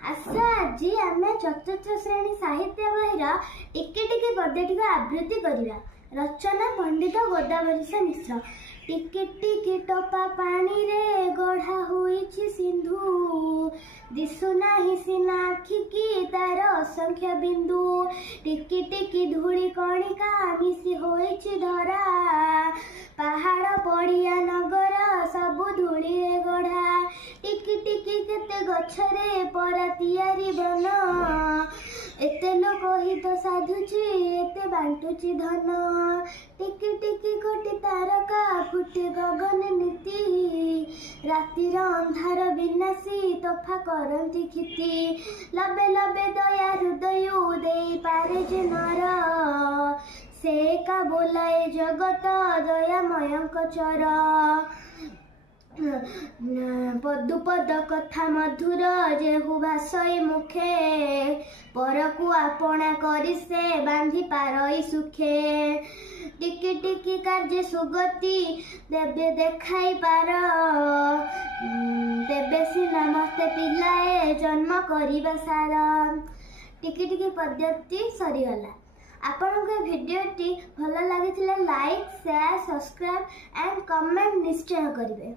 आशा आज आम चतुर्थ श्रेणी साहित्य बहिर टिके टिके गद्यटी आवृत्ति करवा। रचना पंडित गोदावरीश मिश्र। टिके टिके टपा पानी रे गढ़ा होइछि सिंधु, दिशुना सिना आखिकी तार असंख्य बिंदु। टिकी टिकी धूली कणिका मिसी होइछि धरा, पहाड़ पड़िया नगर सबु धूली रे गढ़ा। टिकी टिकी केते गछरे परा तियारी बन, एते लोक हित साधुची एते बांटुची धन। टिकी टिकी कोटि तारका फुटे गगन नीति, रातिर अंधार विनाशी तोफा करंती खिति। लबे लबे दया हृदय देई पारे जे नर, से का बोलाए जगत दयामयंक चर। पदुपद कथा मधुर जेहु भाषई मुखे, परकु आपणा करी से बांधी पारई सुखे। टिकी टिकी कार्य सुगति देवे देखाई पार, देवे सिना मते पिलाए जन्म करिबा सार। टिकी टिकी पद्यटी सरीगला। आपनको भिडियोटी भल लगी like share subscribe and comment निश्चय करेंगे।